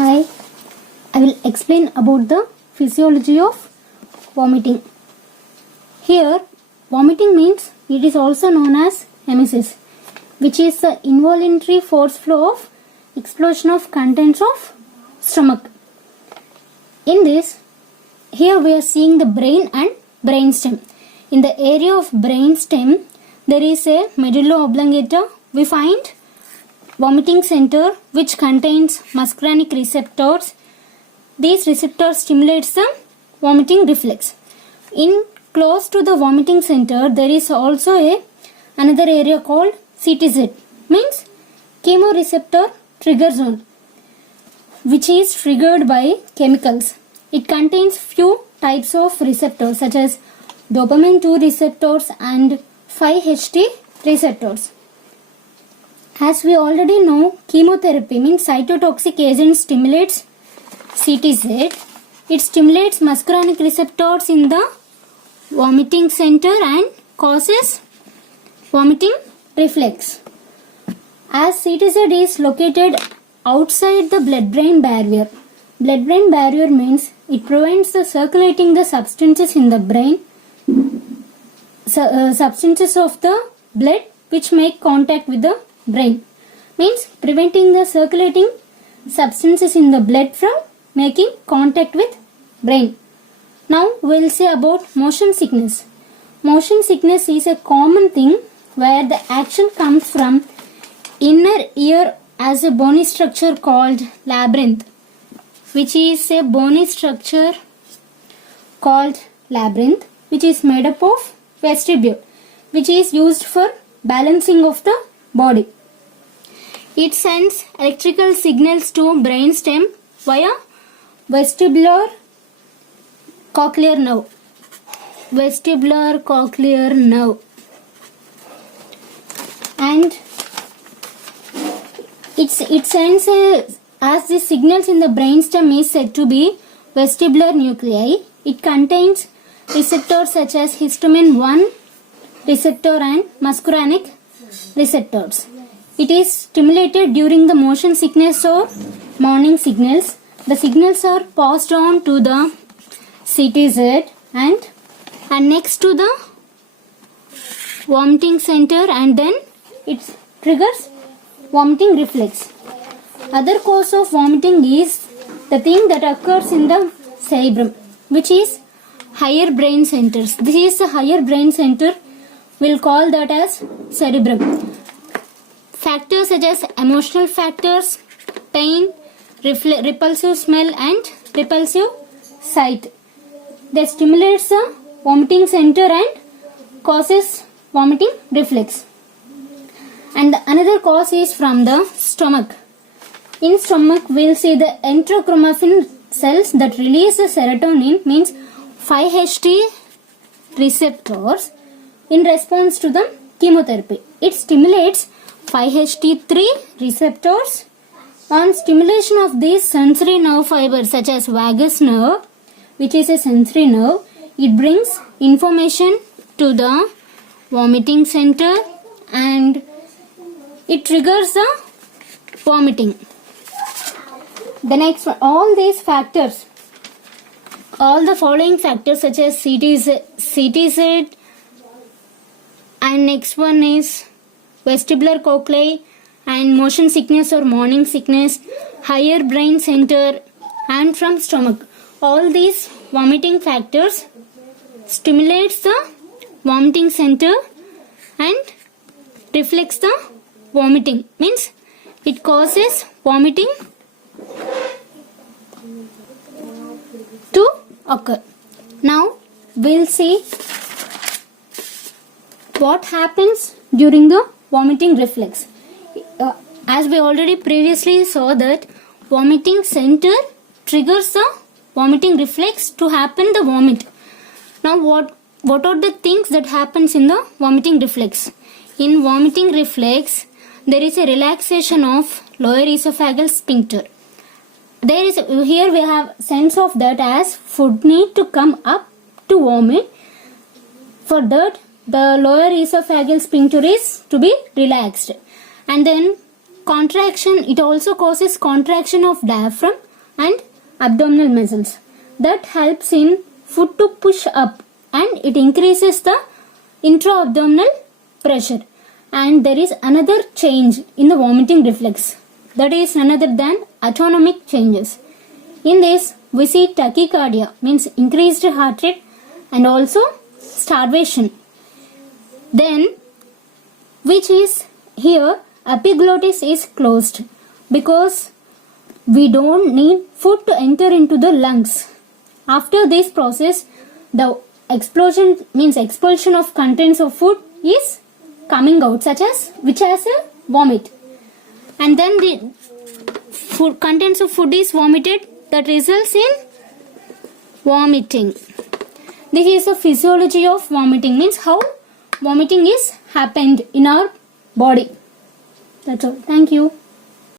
Hi, I will explain about the physiology of vomiting. Here, vomiting means it is also known as emesis, which is the involuntary force flow of explosion of contents of stomach. In this, here we are seeing the brain and brainstem. In the area of brainstem, there is a medulla oblongata. We find vomiting center which contains muscarinic receptors. These receptors stimulates the vomiting reflex. In close to the vomiting center, there is also another area called CTZ, means chemoreceptor trigger zone, which is triggered by chemicals. It contains few types of receptors such as dopamine 2 receptors and 5-HT receptors. As we already know, chemotherapy means cytotoxic agent stimulates CTZ. It stimulates muscarinic receptors in the vomiting center and causes vomiting reflex. As CTZ is located outside the blood-brain barrier. Blood-brain barrier means it prevents the circulating the substances in the brain, substances of the blood which make contact with the brain, means preventing the circulating substances in the blood from making contact with brain. Now we will say about motion sickness. Motion sickness is a common thing where the action comes from inner ear as a bony structure called labyrinth, which is a bony structure called labyrinth, which is made up of vestibule, which is used for balancing of the body. It sends electrical signals to brainstem via vestibular cochlear nerve. Vestibular cochlear nerve. And it sends as the signals in the brainstem is said to be vestibular nuclei. It contains receptors such as histamine 1 receptor and muscarinic receptors. It is stimulated during the motion sickness or morning signals. The signals are passed on to the CTZ and next to the vomiting center, and then it triggers vomiting reflex. Other cause of vomiting is the thing that occurs in the cerebrum, which is higher brain centers. This is the higher brain center. We'll call that as cerebrum. Factors such as emotional factors, pain, repulsive smell and repulsive sight. They stimulate the vomiting center and causes vomiting reflex. And another cause is from the stomach. In stomach, we'll see the enterochromaffin cells that release the serotonin, means 5-HT receptors, in response to the chemotherapy. It stimulates 5-HT3 receptors. On stimulation of these sensory nerve fibers such as vagus nerve, which is a sensory nerve, it brings information to the vomiting center and it triggers the vomiting. The next one, all these factors, all the following factors such as CTZ and next one is vestibular cochlear and motion sickness or morning sickness, higher brain center and from stomach. All these vomiting factors stimulates the vomiting center and reflects the vomiting, means it causes vomiting to occur. Now we'll see what happens during the vomiting reflex. As we already previously saw that vomiting center triggers the vomiting reflex to happen the vomit. Now what are the things that happens in the vomiting reflex? In vomiting reflex, there is a relaxation of lower esophageal sphincter. Here we have sense of that as food need to come up to vomit. For that, the lower esophageal sphincter is to be relaxed. And then contraction, it also causes contraction of diaphragm and abdominal muscles that helps in food to push up, and it increases the intra-abdominal pressure. And there is another change in the vomiting reflex, that is none other than autonomic changes. In this we see tachycardia, means increased heart rate, and also starvation. Then which is here epiglottis is closed because we don't need food to enter into the lungs. After this process, the explosion means expulsion of contents of food is coming out, such as which as a vomit, and then the food contents of food is vomited, that results in vomiting. This is the physiology of vomiting, means how vomiting is happened in our body. That's all. Thank you.